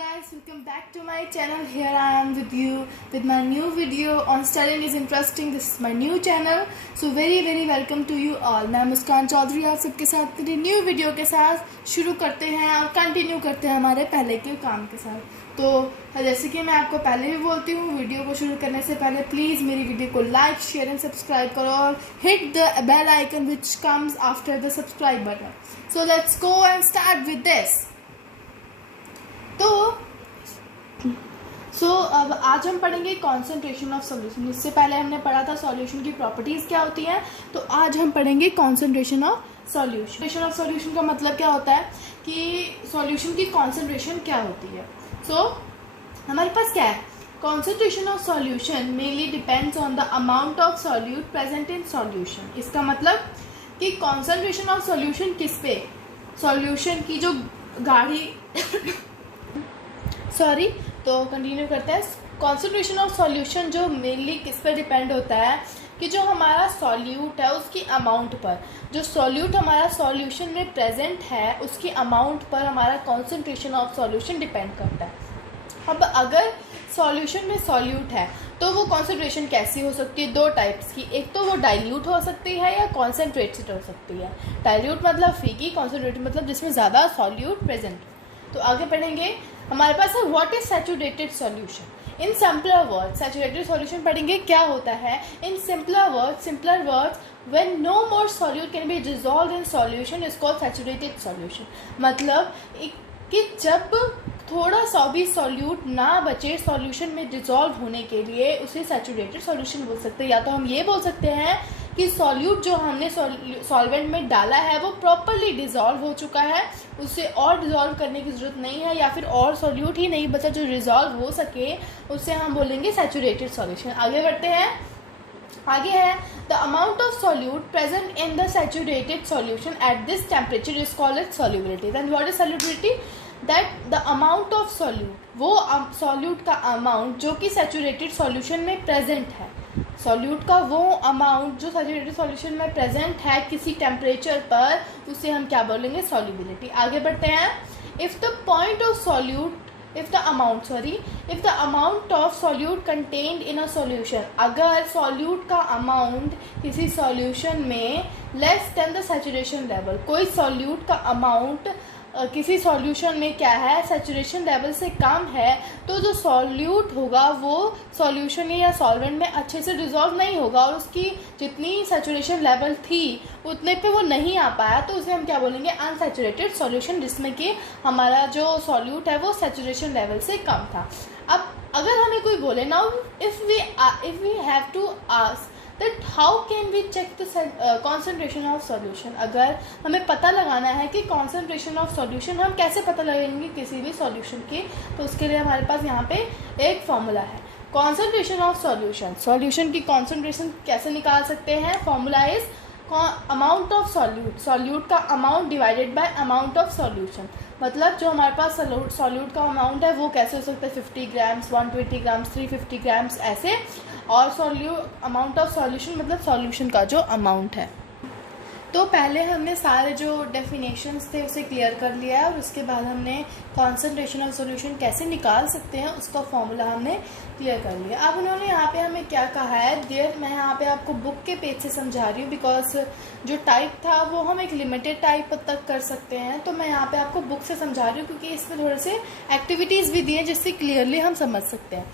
guys, welcome back to my channel. Here I am with you with my new video on Studying is Interesting. This is my new channel. So very welcome to you all. मैं मुस्कान चौधरी आप सबके साथ मेरी new video के साथ शुरू करते हैं और कंटिन्यू करते हैं हमारे पहले के काम के साथ। तो जैसे कि मैं आपको पहले भी बोलती हूँ, वीडियो को शुरू करने से पहले प्लीज़ मेरी वीडियो को लाइक शेयर एंड सब्सक्राइब करो और hit the bell icon which comes after the subscribe button. So let's go and start with this. तो अब आज हम पढ़ेंगे कॉन्सेंट्रेशन ऑफ सॉल्यूशन। इससे पहले हमने पढ़ा था सॉल्यूशन की प्रॉपर्टीज़ क्या होती हैं, तो आज हम पढ़ेंगे concentration of solution. Concentration of solution का मतलब क्या होता है कि सॉल्यूशन की कॉन्सेंट्रेशन क्या होती है। हमारे पास क्या है, concentration of solution mainly depends on the amount of solute present in solution. इसका मतलब कि कॉन्सेंट्रेशन ऑफ सॉल्यूशन किस पे, सॉल्यूशन की जो गाढ़ी तो कंटिन्यू करते हैं। कॉन्सेंट्रेशन ऑफ सॉल्यूशन जो मेनली किस पर डिपेंड होता है कि जो हमारा सॉल्यूट है उसकी अमाउंट पर, जो सॉल्यूट हमारा सॉल्यूशन में प्रेजेंट है उसकी अमाउंट पर हमारा कॉन्सेंट्रेशन ऑफ सॉल्यूशन डिपेंड करता है। अब अगर सॉल्यूशन में सॉल्यूट है तो वो कॉन्सेंट्रेशन कैसी हो सकती है, दो टाइप्स की। एक तो वो डाइल्यूट हो सकती है या कॉन्सेंट्रेटेड हो सकती है। डाइल्यूट मतलब फीकी, कॉन्सेंट्रेटेड मतलब जिसमें ज़्यादा सॉल्यूट प्रेजेंट। तो आगे पढ़ेंगे, हमारे पास है what is saturated solution. In simpler words saturated solution पढ़ेंगे क्या होता है। In simpler words when no more solute can be dissolved in solution is called saturated solution. मतलब कि जब थोड़ा सा भी सॉल्यूट ना बचे सॉल्यूशन में डिसॉल्व होने के लिए उसे सैचुरेटेड सॉल्यूशन बोल सकते हैं। या तो हम ये बोल सकते हैं कि सॉल्यूट जो हमने सॉल्वेंट में डाला है वो प्रॉपरली डिसॉल्व हो चुका है, उसे और डिसॉल्व करने की ज़रूरत नहीं है, या फिर और सॉल्यूट ही नहीं बचा जो डिसॉल्व हो सके, उसे हम बोलेंगे सैचुरेटेड सॉल्यूशन। आगे बढ़ते हैं, आगे है the amount of solute present in the saturated solution at this temperature is called it solubility. Then what is solubility, that the amount of solute, वो सॉल्यूट का अमाउंट जो कि सैचुरेटेड सॉल्यूशन में प्रेजेंट है, सॉल्यूट का वो amount जो saturated solution में प्रेजेंट है किसी टेम्परेचर पर, उसे हम क्या बोलेंगे, सॉल्युबिलिटी। आगे बढ़ते हैं, if the amount of solute contained in a solution, अगर सॉल्यूट का अमाउंट किसी सॉल्यूशन में less than the saturation level, कोई सॉल्यूट का अमाउंट किसी सॉल्यूशन में क्या है, सैचुरेशन लेवल से कम है, तो जो सॉल्यूट होगा वो सॉल्यूशन या सॉल्वेंट में अच्छे से डिसॉल्व नहीं होगा और उसकी जितनी सैचुरेशन लेवल थी उतने पे वो नहीं आ पाया, तो उसे हम क्या बोलेंगे, अनसैचुरेटेड सॉल्यूशन, जिसमें कि हमारा जो सॉल्यूट है वो सैचुरेशन लेवल से कम था। अब अगर हमें कोई बोले, now if we have to ask that how can we check the concentration of solution, अगर हमें पता लगाना है कि concentration of solution हम कैसे पता लगाएंगे किसी भी solution की, तो उसके लिए हमारे पास यहाँ पे एक फॉर्मूला है। concentration of solution की concentration कैसे निकाल सकते हैं, formula is amount of solute का amount divided by amount of solution. मतलब जो हमारे पास सॉल्यूट का अमाउंट है वो कैसे हो सकता है, 50 ग्राम्स, 120 ग्राम्स, 350 ग्राम्स ऐसे, और अमाउंट ऑफ सॉल्यूशन मतलब सॉल्यूशन का जो अमाउंट है। तो पहले हमने सारे जो डेफिनेशंस थे उसे क्लियर कर लिया है और उसके बाद हमने कॉन्सेंट्रेशन ऑफ सॉल्यूशन कैसे निकाल सकते हैं उसका फॉर्मूला हमने क्लियर कर लिया। अब उन्होंने यहाँ पे हमें क्या कहा है, मैं यहाँ पे आपको बुक के पेज से समझा रही हूँ, बिकॉज जो टाइप था वो हम एक लिमिटेड टाइप तक कर सकते हैं, तो मैं यहाँ पे आपको बुक से समझा रही हूँ क्योंकि इसमें थोड़े से एक्टिविटीज़ भी दी हैं जिससे क्लियरली हम समझ सकते हैं।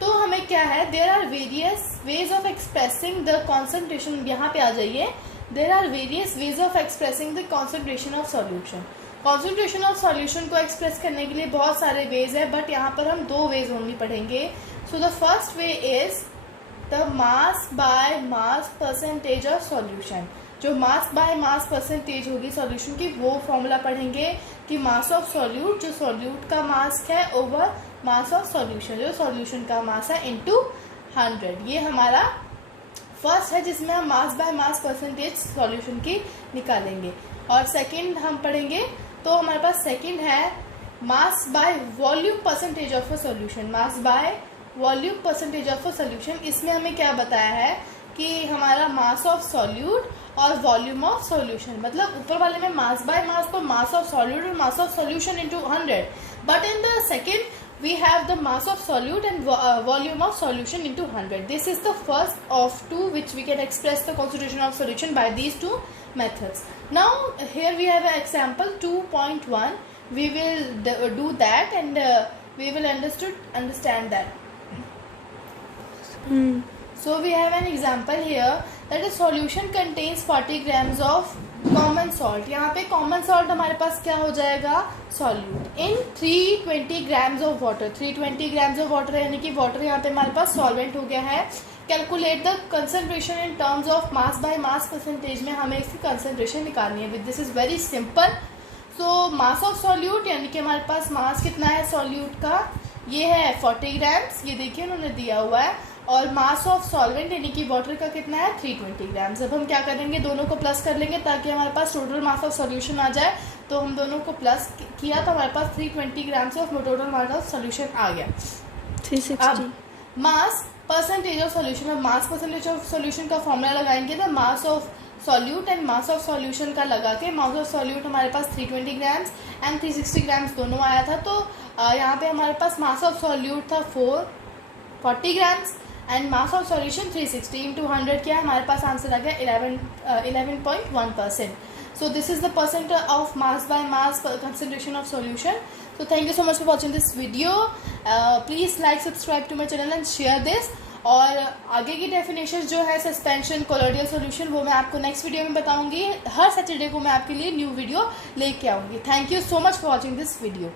तो हमें क्या है, there are various ways of expressing the concentration, यहाँ पे आ जाइए, there are various ways of expressing the concentration of solution। concentration of solution को express करने के लिए बहुत सारे ways है, बट यहाँ पर हम दो ways only पढ़ेंगे। so the first way is the mass by mass percentage of solution। जो mass by mass percentage होगी solution की, वो फॉर्मूला पढ़ेंगे कि mass of solute, जो solute का mass है over mass of solution, जो solution का mass है into 100। ये हमारा फर्स्ट है जिसमें हम मास बाय मास परसेंटेज सॉल्यूशन की निकालेंगे। और सेकंड हम पढ़ेंगे, तो हमारे पास सेकंड है mass by volume percentage of a solution. Mass by volume percentage of a solution, इसमें हमें क्या बताया है कि हमारा मास ऑफ सॉल्यूट और वॉल्यूम ऑफ सॉल्यूशन, मतलब ऊपर वाले में मास बाय मास, तो मास ऑफ सॉल्यूट और मास of solution into 100, but in the second we have the mass of solute and volume of solution into 100. This is the first of two which we can express the concentration of solution by these two methods. Now here we have an example 2.1. We will do that and we will understand that. So we have an example here that a solution contains 40 grams of common salt. यहाँ पे common salt हमारे पास क्या हो जाएगा, solute in 320 grams of water. 320 grams of water यानी कि water यहाँ पे हमारे पास सॉल्वेंट हो गया है. Calculate the concentration in terms of mass by mass percentage में हमें इसकी कंसंट्रेशन निकालनी है. This is very simple. So mass of solute यानी कि हमारे पास मास कितना है सॉल्यूट का, ये है 40 ग्राम्स, ये देखिए उन्होंने दिया हुआ है. और मास ऑफ सॉल्वेंट यानी कि वाटर का कितना है 320 ग्राम्स. अब हम क्या करेंगे, दोनों को प्लस कर लेंगे ताकि हमारे पास टोटल मास ऑफ सॉल्यूशन आ जाए. तो हम दोनों को प्लस किया तो हमारे पास 320 grams of total mass of solution आ गया. 360. अब मास परसेंटेज ऑफ सॉल्यूशन, अब मास परसेंटेज ऑफ सॉल्यूशन का फॉर्मूला लगाएंगे तो mass of solute and mass of solution का लगा के मास ऑफ सॉल्यूट हमारे पास 320 ग्राम्स एंड 360 ग्राम्स दोनों आया था. तो यहाँ पे हमारे पास मास ऑफ सॉल्यूट था 40 grams and mass of solution 360 into 100 क्या हमारे पास आंसर आ गया 11.1%. So this is the percent of mass by mass concentration of solution. So thank you so much for watching this video. Please like subscribe to my channel and share this. और आगे की definition जो है suspension colloidal solution वो मैं आपको next video में बताऊंगी. हर सैटरडे को मैं आपके लिए न्यू वीडियो लेके आऊँगी. Thank you so much for watching this video.